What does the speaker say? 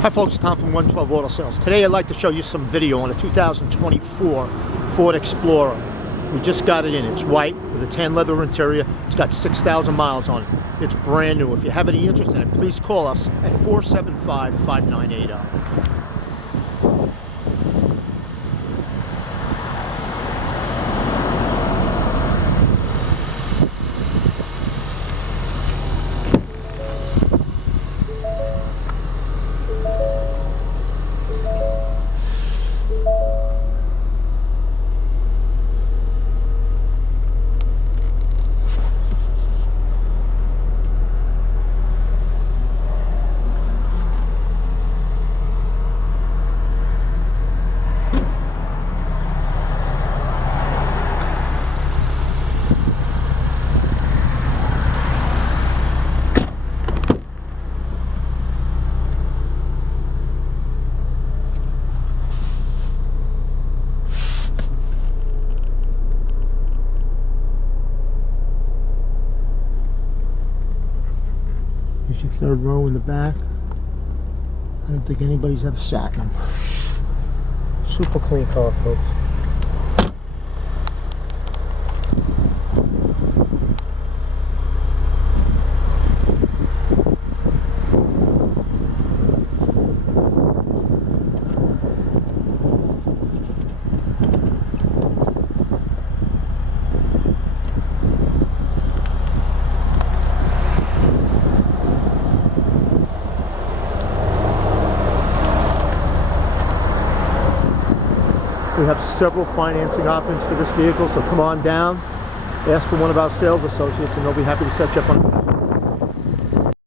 Hi folks, Tom from 112 Auto Sales. Today I'd like to show you some video on a 2024 Ford Explorer. We just got it in. It's white with a tan leather interior. It's got 6,000 miles on it. It's brand new. If you have any interest in it, please call us at 475-5980. Here's your third row in the back. I don't think anybody's ever sat in them. Super clean car, folks. We have several financing options for this vehicle, so come on down, ask for one of our sales associates, and they'll be happy to set you up on